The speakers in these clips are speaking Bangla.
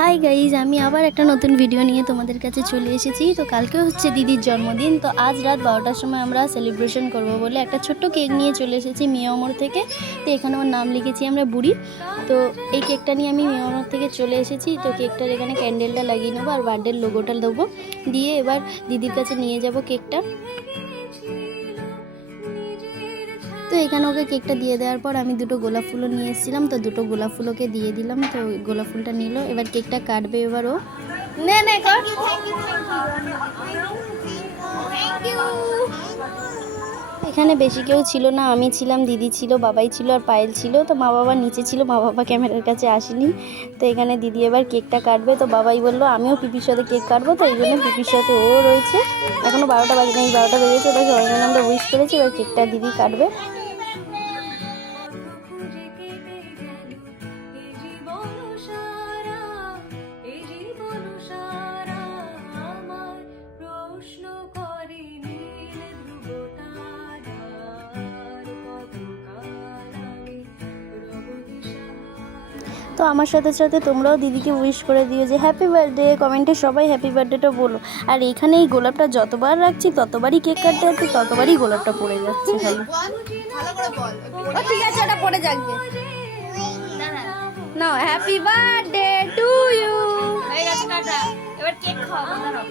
হাই গাইজ আমি আবার একটা নতুন ভিডিও নিয়ে তোমাদের কাছে চলে এসেছি। তো কালকে হচ্ছে দিদির জন্মদিন, তো আজ রাত বারোটার সময় আমরা সেলিব্রেশন করব বলে একটা ছোট্ট কেক নিয়ে চলে এসেছি মিয়ামর থেকে। তো এখানে আমার নাম লিখেছি আমরা বুড়ি। তো এই কেকটা নিয়ে আমি মিয়ামর থেকে চলে এসেছি। তো কেকটার এখানে ক্যান্ডেলটা লাগিয়ে নেব আর বার্থডের লোগোটা দেবো। দিয়ে এবার দিদির কাছে নিয়ে যাব কেকটা তো এখানে ওকে কেকটা দিয়ে দেওয়ার পর আমি দুটো গোলাপ ফুলও নিয়ে এসেছিলাম তো দুটো গোলাপ ফুল ওকে দিয়ে দিলাম তো ওই গোলাপ ফুলটা নিল। এবার কেকটা কাটবে এবার ও। নে নে কর এখানে বেশি কেউ ছিল না আমি ছিলাম দিদি ছিল বাবাই ছিল আর পায়েল ছিল তো মা বাবা নিচে ছিল মা বাবা ক্যামেরার কাছে আসেনি। তো এখানে দিদি এবার কেকটা কাটবে তো বাবাই বলল আমিও পিপির সাথে কেক কাটবো তো এই জন্য পিপির সাথে ও রয়েছে। এখনও বারোটা বাজে নেই বারোটা বেজেছে এবার সবাই আমরা উইশ করেছি এবার কেকটা দিদি কাটবে। তো আমার সাথে সাথে তোমরাও দিদিকে উইশ করে দিও যে হ্যাপি বার্থডে কমেন্টে সবাই হ্যাপি বার্থডেটা বলো। আর এখানে এই গোলাপটা যতবার রাখছি ততবারই কেক কাটতে যাচ্ছি ততবারই গোলাপটা পড়ে যাচ্ছে ও ঠিক আছে ওটা পড়ে যাবে নাও হ্যাপি বার্থডে টু ইউ হয়ে গেছে কাটা এবার কেক খাওয়াবো দাঁড়াও।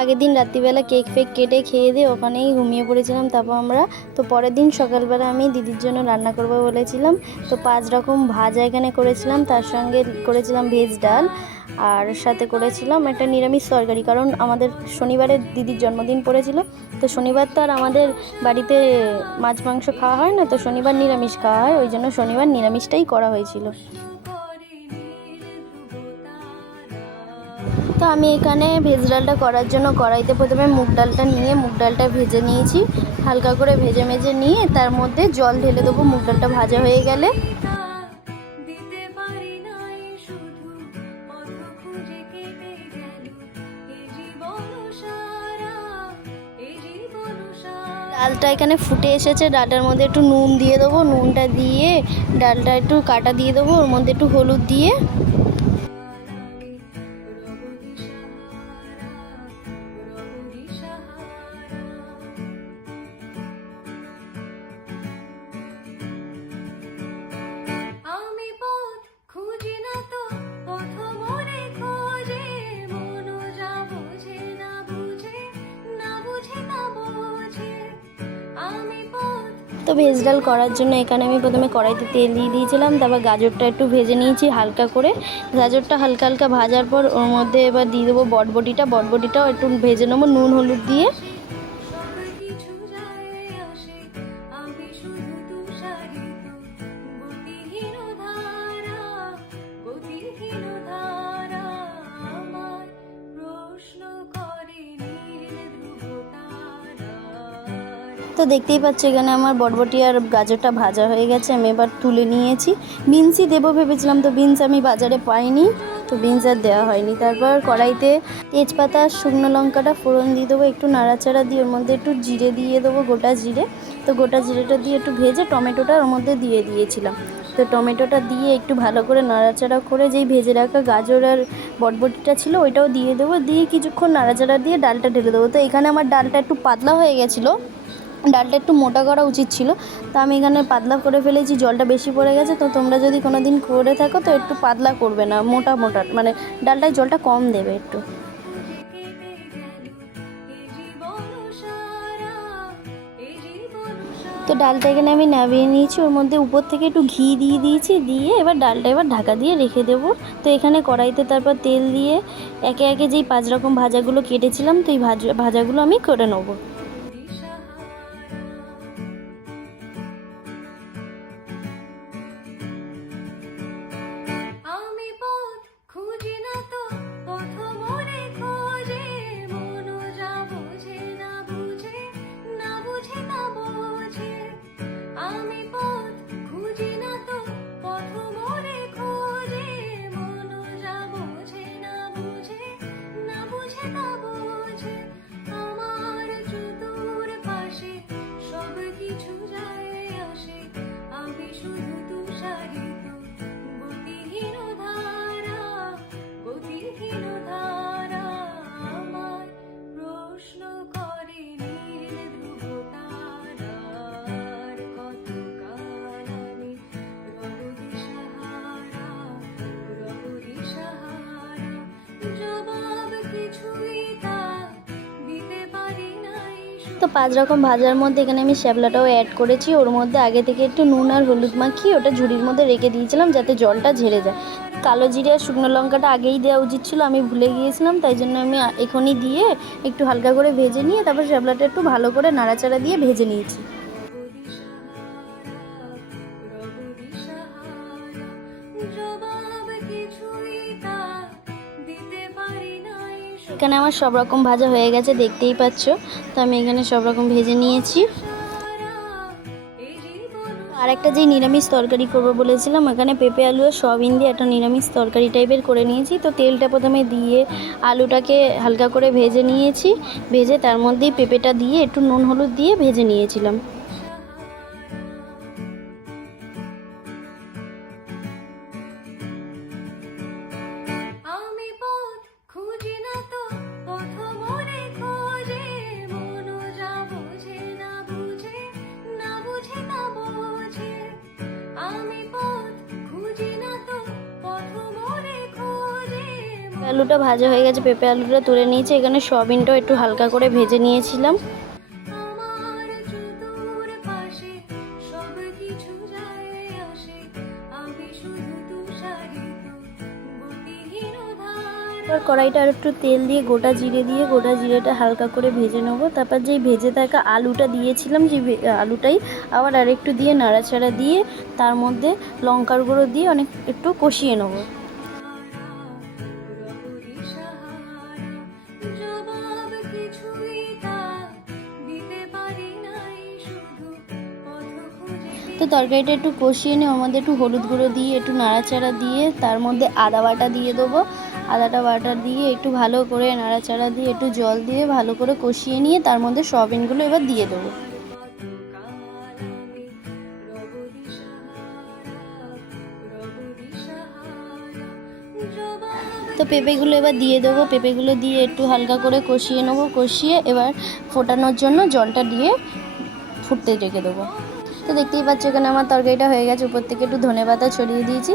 আগের দিন রাত্রিবেলা কেক ফেক কেটে খেয়ে দিয়ে ওখানেই ঘুমিয়ে পড়েছিলাম। তারপর আমরা, তো পরের দিন সকালবেলা আমি দিদির জন্য রান্না করব বলেছিলাম। তো পাঁচ রকম ভাজা এখানে করেছিলাম, তার সঙ্গে করেছিলাম ভেজ ডাল আর সাথে করেছিলাম একটা নিরামিষ তরকারি। কারণ আমাদের শনিবারে দিদির জন্মদিন পড়েছিল, তো শনিবার তো আর আমাদের বাড়িতে মাছ মাংস খাওয়া হয় না, তো শনিবার নিরামিষ খাওয়া হয়। ওই জন্য শনিবার নিরামিষটাই করা হয়েছিল। তো আমি এখানে ভেজ ডালটা করার জন্য কড়াইতে প্রথমে মুগ ডালটা নিয়ে, মুগ ডালটা ভেজে নিয়েছি। হালকা করে ভেজে মেজে নিয়ে তার মধ্যে জল ঢেলে দেবো, মুগ ডালটা ভাজা হয়ে গেলে। ডালটা এখানে ফুটে এসেছে, ডালটার মধ্যে একটু নুন দিয়ে দেবো। নুনটা দিয়ে ডালটা একটু কাটা দিয়ে দেবো, ওর মধ্যে একটু হলুদ দিয়ে। তো ভেজ ডাল করার জন্য এখানে আমি প্রথমে কড়াইতে তেল দিয়ে দিয়েছিলাম, তারপর গাজরটা একটু ভেজে নিয়েছি হালকা করে। গাজরটা হালকা হালকা ভাজার পর ওর মধ্যে এবার দিয়ে দেবো বটবটিটা। বটবটিটাও একটু ভেজে নেব নুন, হলুদ দিয়ে। তো দেখতেই পাচ্ছ, এখানে আমার বটবটি আর গাজরটা ভাজা হয়ে গেছে, আমি এবার তুলে নিয়েছি। বিনসই দেবো ভেবেছিলাম, তো বিনস আমি বাজারে পাইনি, তো বিনস আর দেওয়া হয়নি। তারপর কড়াইতে তেজপাতা, শুকনো লঙ্কাটা ফোড়ন দিয়ে দেবো, একটু নাড়াচাড়া দিয়ে ওর মধ্যে একটু জিরে দিয়ে দেবো, গোটা জিরে। তো গোটা জিরেটা দিয়ে একটু ভেজে টমেটোটা ওর মধ্যে দিয়ে দিয়েছিলাম। তো টমেটোটা দিয়ে একটু ভালো করে নাড়াচাড়া করে যেই ভেজে রাখা গাজর আর বটবটিটা ছিল, ওইটাও দিয়ে দেবো। দিয়ে কিছুক্ষণ নাড়াচাড়া দিয়ে ডালটা ঢেলে দেবো। তো এখানে আমার ডালটা একটু পাতলা হয়ে গেছিল ডালটা একটু মোটা করা উচিত ছিল। তো আমি এখানে পাতলা করে ফেলেছি, জলটা বেশি পড়ে গেছে। তো তোমরা যদি কোনো দিন করে থাকো, তো একটু পাতলা করবে না, মোটা মোটা। মানে ডালটায় জলটা কম দেবে একটু। তো ডালটা এখানে আমি নামিয়ে নিয়েছি, ওর মধ্যে উপর থেকে একটু ঘি দিয়ে দিয়েছি, দিয়ে এবার ডালটা এবার ঢাকা দিয়ে রেখে দেবো। তো এখানে কড়াইতে তারপর তেল দিয়ে একে একে যেই পাঁচ রকম ভাজাগুলো কেটেছিলাম, তো এই ভাজা, ভাজাগুলো আমি করে নেব। তো পাঁচ রকম ভাজার মধ্যে এখানে আমি শ্যাবলাটাও অ্যাড করেছি। ওর মধ্যে আগে থেকে একটু নুন আর হলুদ মাখি ওটা ঝুড়ির মধ্যে রেখে দিয়েছিলাম যাতে জলটা ঝেড়ে যায়। কালো জিরে আর শুকনো লঙ্কাটা আগেই দেওয়া উচিত ছিল, আমি ভুলে গিয়েছিলাম, তাই জন্য আমি এখনই দিয়ে একটু হালকা করে ভেজে নিয়ে তারপর শ্যাবলাটা একটু ভালো করে নাড়াচাড়া দিয়ে ভেজে নিয়েছি। এখানে আমার সব রকম ভাজা হয়ে গেছে, দেখতেই পাচ্ছ। তো আমি এখানে সব রকম ভেজে নিয়েছি। আর একটা যে নিরামিষ তরকারি করব বলেছিলাম এখানে পেঁপে, আলু আর সয়াবিন দিয়ে একটা নিরামিষ তরকারি টাইপের করে নিয়েছি। তো তেলটা প্রথমে দিয়ে আলুটাকে হালকা করে ভেজে নিয়েছি। ভেজে তার মধ্যেই পেঁপেটা দিয়ে একটু নুন হলুদ দিয়ে ভেজে নিয়েছিলাম। আলুটা ভাজা হয়ে গেছে পেঁপে আলুটা তুলে নিয়েছি। এখানে সয়াবিনটাও একটু হালকা করে ভেজে নিয়েছিলাম। এবার কড়াইটা আর একটু তেল দিয়ে গোটা জিরে দিয়ে গোটা জিরেটা হালকা করে ভেজে নেব। তারপর যেই ভেজে থাকা আলুটা দিয়েছিলাম যে আলুটাই আবার আরেকটু দিয়ে নাড়াচাড়া দিয়ে তার মধ্যে লঙ্কার গুঁড়ো দিয়ে অনেক একটু কষিয়ে নেব। তরকারিটা একটু কষিয়ে নিয়ে ওর মধ্যে একটু হলুদ গুঁড়ো দিয়ে, একটু নাড়াচাড়া দিয়ে, তার মধ্যে আদা বাটা দিয়ে দেবো। আদাটা বাটা দিয়ে একটু ভালো করে নাড়াচাড়া দিয়ে, একটু জল দিয়ে ভালো করে কষিয়ে নিয়ে তার মধ্যে সয়াবিনগুলো এবার দিয়ে দেবো। তো পেঁপেগুলো এবার দিয়ে দেবো। পেঁপেগুলো দিয়ে একটু হালকা করে কষিয়ে নেব। কষিয়ে এবার ফোটানোর জন্য জলটা দিয়ে ফুটতে রেখে দেবো। তো দেখতেই পাচ্ছ এখানে আমার তরকারিটা হয়ে গেছে। উপর থেকে একটু ধনে পাতা ছড়িয়ে দিয়েছি।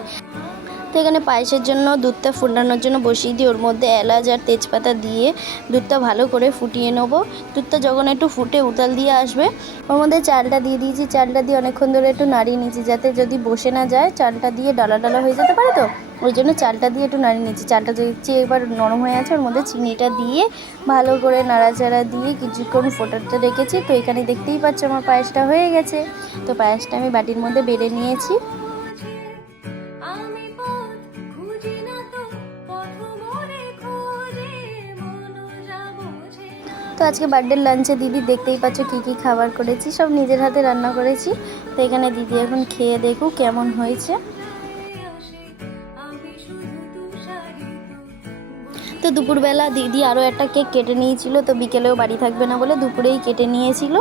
এখানে পায়েসের জন্য দুধটা ফুটানোর জন্য বসিয়ে দিয়ে ওর মধ্যে এলাচ আর তেজপাতা দিয়ে দুধটা ভালো করে ফুটিয়ে নেব। দুধটা যখন একটু ফুটে উতাল দিয়ে আসবে, ওর মধ্যে চালটা দিয়ে দিয়েছি। চালটা দিয়ে অনেকক্ষণ ধরে একটু নাড়িয়ে নিয়েছি যাতে যদি বসে না যায়, চালটা দিয়ে ডালা ডালা হয়ে যেতে পারে তো? ওই জন্য চালটা দিয়ে একটু নাড়িয়ে নিচ্ছি চালটা দেখছি এবার নরম হয়ে আছে, ওর মধ্যে চিনিটা দিয়ে ভালো করে নাড়াচাড়া দিয়ে কিছুক্ষণ ফোটাতে রেখেছি। তো এখানে দেখতেই পাচ্ছ আমার পায়েসটা হয়ে গেছে। তো পায়েসটা আমি বাটির মধ্যে বেড়ে নিয়েছি। তো আজকে বার্থডের লাঞ্চে দিদি দেখতেই পাচ্ছ কী কী খাবার করেছি সব নিজের হাতে রান্না করেছি। তো এখানে দিদি এখন খেয়ে দেখুক কেমন হয়েছে। তো দুপুরবেলা দিদি আরও একটা কেক কেটে নিয়েছিল তো বিকেলেও বাড়ি থাকবে না বলে দুপুরেই কেটে নিয়েছিল।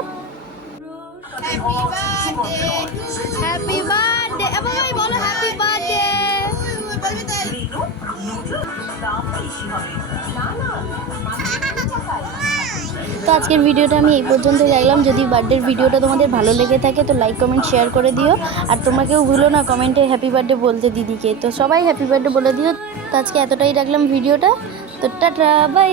হ্যাপি বার্থডে তো আজকের ভিডিওটা আমি এই পর্যন্ত রাখলাম। যদি বার্থডের ভিডিওটা তোমাদের ভালো লেগে থাকে, তো লাইক কমেন্ট শেয়ার করে দিও। আর তোমাকেও ভুলো না কমেন্টে হ্যাপি বার্থডে বলতে দিদিকে। তো সবাই হ্যাপি বার্থডে বলে দিও। তো আজকে এতটাই রাখলাম ভিডিওটা। তো টাটা বাই